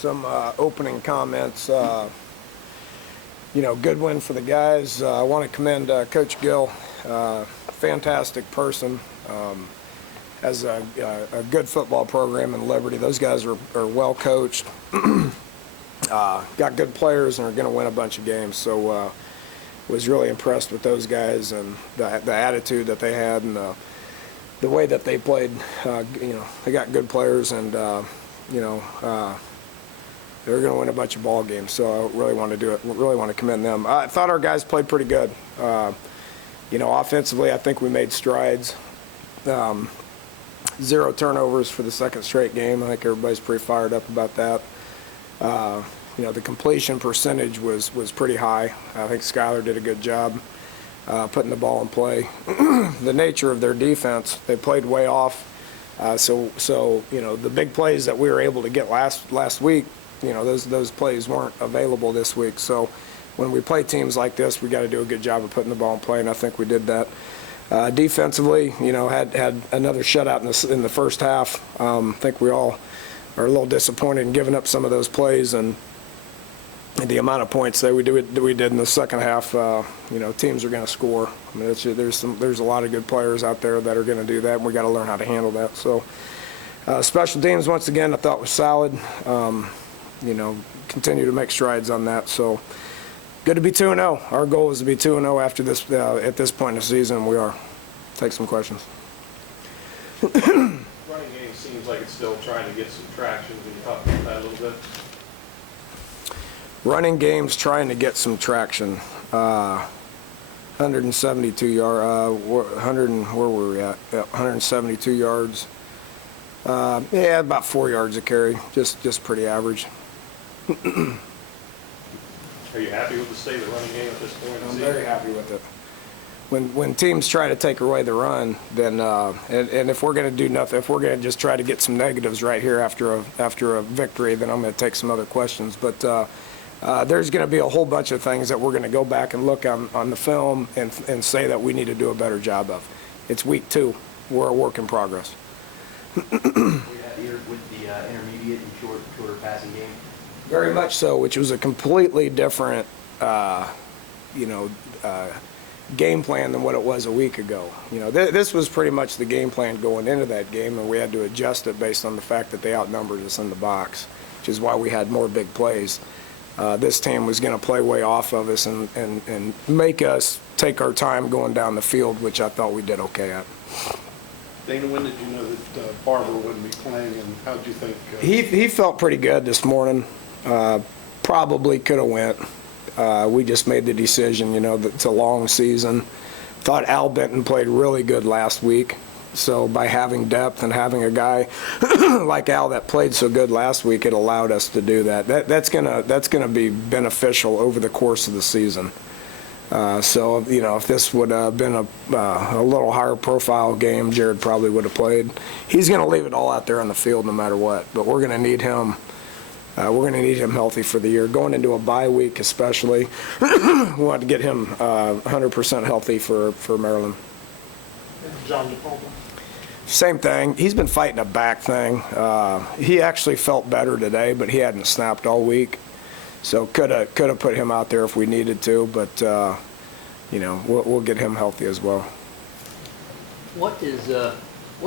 some opening comments. Good win for the guys. I want to commend Coach Gill, fantastic person, has a good football program in Liberty. Those guys are well coached, got good players, and are going to win a bunch of games. So was really impressed with those guys and the attitude that they had and the way that they played. They got good players, and they're going to win a bunch of ball games. So I really want to do it. Really want to commend them. I thought our guys played pretty good. Offensively, I think we made strides. 0 turnovers for the second straight game. I think everybody's pretty fired up about that. The completion percentage was pretty high. I think Skyler did a good job putting the ball in play. The nature of their defense, they played way off. So the big plays that we were able to get last week, those plays weren't available this week. So when we play teams like this, we got to do a good job of putting the ball in play, and I think we did that. Defensively, had another shutout in the first half. I think we all are a little disappointed in giving up some of those plays and the amount of points that we did in the second half. Teams are going to score. I mean, there's a lot of good players out there that are going to do that, and we got to learn how to handle that. So, special teams once again I thought was solid. Continue to make strides on that. So, good to be 2-0. Our goal is to be 2-0 after this. At this point in the season, we are. Take some questions. Running game seems like it's still trying to get some traction. Can you talk about that a little bit? Running game's trying to get some traction. 172 yards. 100. Where were we at? 172 yards. About 4 yards a carry. Just pretty average. Are you happy with the state of the running game at this point? I'm very happy with it. When teams try to take away the run, then and if we're going to do nothing, if we're going to just try to get some negatives right here after a victory, then I'm going to take some other questions. But there's going to be a whole bunch of things that we're going to go back and look on the film and say that we need to do a better job of. It's week 2. We're a work in progress. Were you happier with the intermediate and shorter passing game? Very much so, which was a completely different, game plan than what it was a week ago. This was pretty much the game plan going into that game, and we had to adjust it based on the fact that they outnumbered us in the box, which is why we had more big plays. This team was going to play way off of us and make us take our time going down the field, which I thought we did okay at. Dana, when did you know that Barber wouldn't be playing, and how did you think? He felt pretty good this morning. Probably could have went. We just made the decision, that it's a long season. Thought Al Benton played really good last week. So by having depth and having a guy like Al that played so good last week, it allowed us to do that. That's gonna be beneficial over the course of the season. So if this would have been a little higher profile game, Jared probably would have played. He's gonna leave it all out there on the field no matter what. But we're gonna need him. We're going to need him healthy for the year. Going into a bye week especially, we want to get him 100% healthy for Maryland. John DePaul. Same thing. He's been fighting a back thing. He actually felt better today, but he hadn't snapped all week. So could have put him out there if we needed to, but we'll get him healthy as well. What's the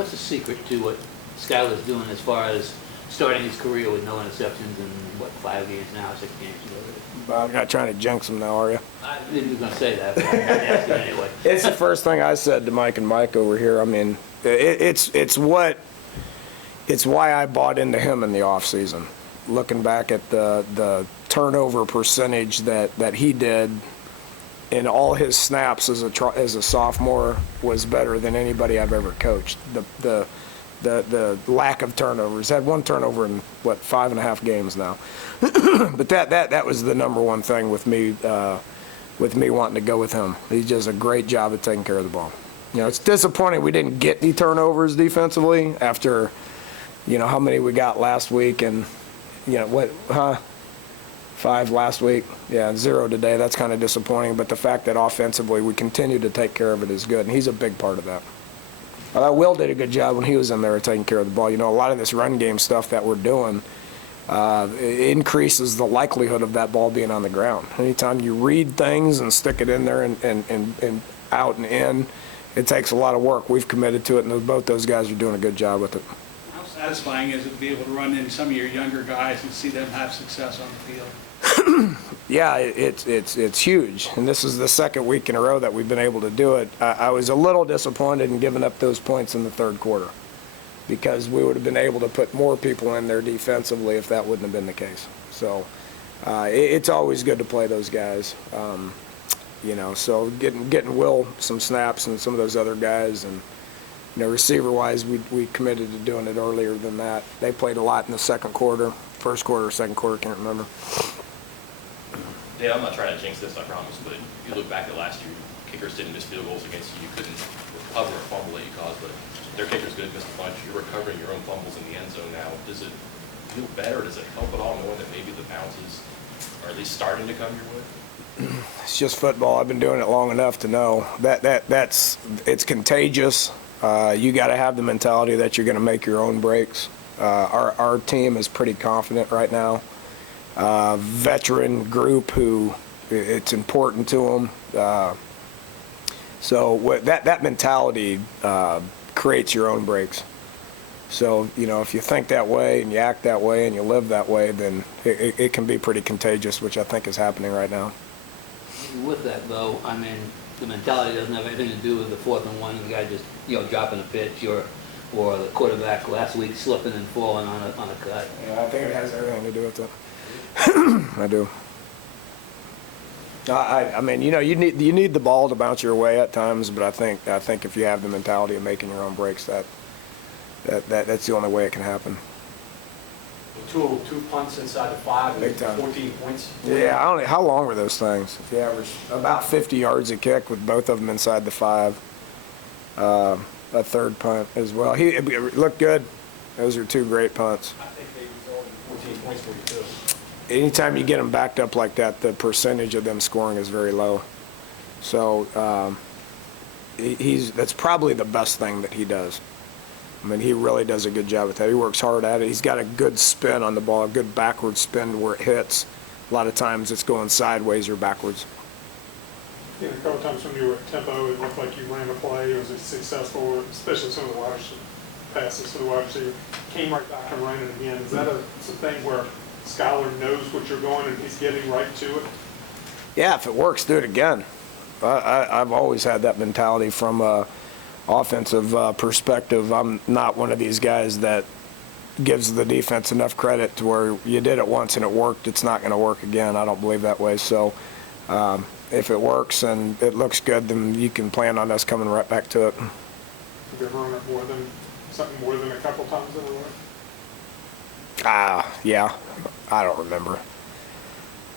secret to what Skyler's doing as far as starting his career with no interceptions in 5 games now, 6 games? Bob, you're not trying to jinx him now, are you? I didn't going to say that, but I'm going to ask you anyway. It's the first thing I said to Mike and Mike over here. I mean, it's why I bought into him in the offseason. Looking back at the turnover percentage that he did in all his snaps as a sophomore was better than anybody I've ever coached. The lack of turnovers. Had 1 turnover in 5.5 games now. But that was the number one thing with me wanting to go with him. He does a great job of taking care of the ball. It's disappointing we didn't get any turnovers defensively after how many we got last week and 5 last week. Yeah, 0 today. That's kind of disappointing. But the fact that offensively we continue to take care of it is good, and he's a big part of that. Will did a good job when he was in there taking care of the ball. A lot of this run game stuff that we're doing, it increases the likelihood of that ball being on the ground. Anytime you read things and stick it in there and out and in, it takes a lot of work. We've committed to it, and both those guys are doing a good job with it. How satisfying is it to be able to run in some of your younger guys and see them have success on the field? Yeah, it's huge, and this is the second week in a row that we've been able to do it. I was a little disappointed in giving up those points in the third quarter, because we would have been able to put more people in there defensively if that wouldn't have been the case. So it's always good to play those guys, so getting Will some snaps and some of those other guys, and receiver-wise, we committed to doing it earlier than that. They played a lot in the second quarter, first quarter or second quarter, can't remember. Yeah, I'm not trying to jinx this, I promise, but you look back at last year, kickers didn't miss field goals against you. You couldn't recover a fumble that you caused, but their kickers could have missed a bunch. You're recovering your own fumbles in the end zone now. Does it feel better? Does it help at all knowing that maybe the bounces are at least starting to come your way? It's just football. I've been doing it long enough to know it's contagious. You got to have the mentality that you're going to make your own breaks. Our team is pretty confident right now. Veteran group who it's important to them. So that mentality creates your own breaks. So, if you think that way and you act that way and you live that way, then it can be pretty contagious, which I think is happening right now. With that, though, I mean, the mentality doesn't have anything to do with the 4th and 1 and the guy just, dropping a pitch, or the quarterback last week slipping and falling on a cut. Yeah, I think it has everything to do with it. I do. I mean, you need the ball to bounce your way at times, but I think if you have the mentality of making your own breaks, that's the only way it can happen. Two punts inside the 5 Big and time. 14 points. Yeah, I don't know, how long were those things? If you average about 50 yards a kick with both of them inside the 5. A third punt as well. It looked good. Those are 2 great punts. I think they resulted in 14 points for you too. Anytime you get them backed up like that, the percentage of them scoring is very low. So that's probably the best thing that he does. I mean, he really does a good job with that. He works hard at it. He's got a good spin on the ball, a good backward spin where it hits. A lot of times it's going sideways or backwards. A couple times when you were at tempo, it looked like you ran a play. Was it successful, especially some of the wide passes to the wide receiver? Came right back and ran it again. Is that a thing where Skylar knows what you're going and he's getting right to it? Yeah, if it works, do it again. I've always had that mentality from a offensive perspective. I'm not one of these guys that gives the defense enough credit to where you did it once and it worked, it's not going to work again. I don't believe that way. So if it works and it looks good, then you can plan on us coming right back to it. Have you ever run it something more than a couple times in a row? Yeah. I don't remember.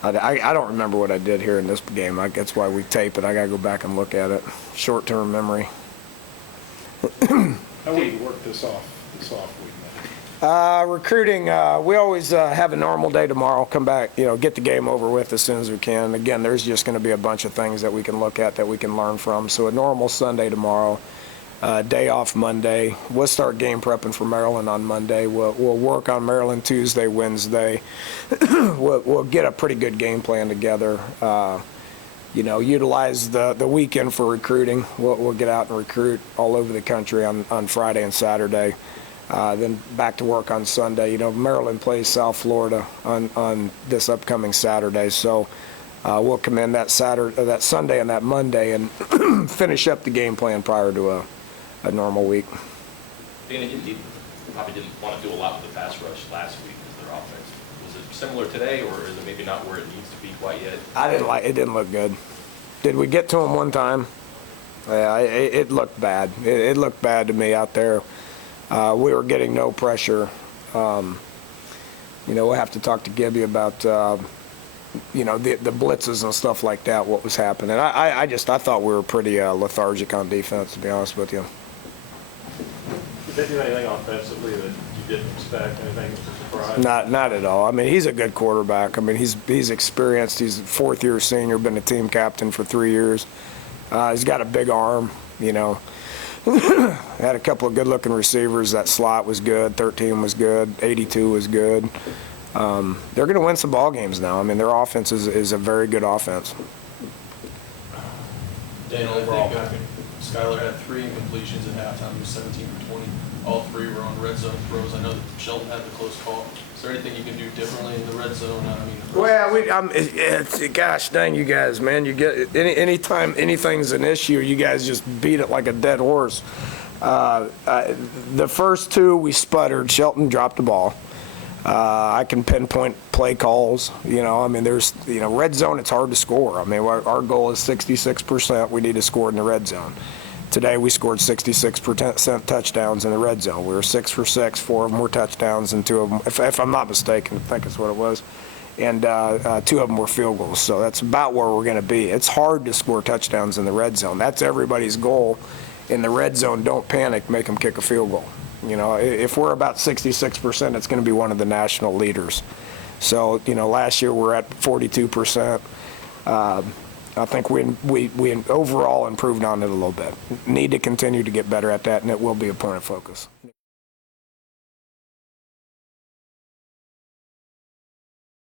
I don't remember what I did here in this game. That's why we tape it. I got to go back and look at it. Short-term memory. How would you work this off week? Recruiting, we always have a normal day tomorrow, come back, get the game over with as soon as we can. Again, there's just going to be a bunch of things that we can look at that we can learn from. So a normal Sunday tomorrow, day off Monday. We'll start game prepping for Maryland on Monday. We'll work on Maryland Tuesday, Wednesday. We'll get a pretty good game plan together. Utilize the weekend for recruiting. We'll get out and recruit all over the country on Friday and Saturday. Then back to work on Sunday. Maryland plays South Florida on this upcoming Saturday, so we'll come in that Sunday and that Monday and finish up the game plan prior to a normal week. Dana, you probably didn't want to do a lot with the pass rush last week with their offense. Was it similar today, or is it maybe not where it needs to be quite yet? It didn't look good. Did we get to him one time? Yeah, it looked bad. It looked bad to me out there. We were getting no pressure. We'll have to talk to Gibby about, the blitzes and stuff like that, what was happening. I thought we were pretty lethargic on defense, to be honest with you. Did they do anything offensively that you didn't expect, anything that was a surprise? Not at all. I mean, he's a good quarterback. I mean, he's experienced. He's a fourth-year senior, been a team captain for 3 years. He's got a big arm, Had a couple of good-looking receivers. That slot was good. 13 was good. 82 was good. they're going to win some ball games now. I mean, their offense is a very good offense. Dan, I think Skylar had 3 incompletions at halftime. He was 17 for 20. All 3 were on red zone throws. I know that Sheldon had the close call. Is there anything you can do differently in the red zone? I mean, Well, gosh dang you guys, man. You get anytime anything's an issue, you guys just beat it like a dead horse. The first 2 we sputtered. Shelton dropped the ball. I can pinpoint play calls. I mean, there's, red zone, it's hard to score. I mean, our goal is 66%. We need to score in the red zone. Today, we scored 66% touchdowns in the red zone. We were 6 for 6. 4 of them were touchdowns, and 2 of them, if I'm not mistaken, I think that's what it was. And 2 of them were field goals. So that's about where we're going to be. It's hard to score touchdowns in the red zone. That's everybody's goal. In the red zone, don't panic, make them kick a field goal. If we're about 66%, it's going to be one of the national leaders. So, last year we're at 42%. I think we overall improved on it a little bit. Need to continue to get better at that, and it will be a point of focus.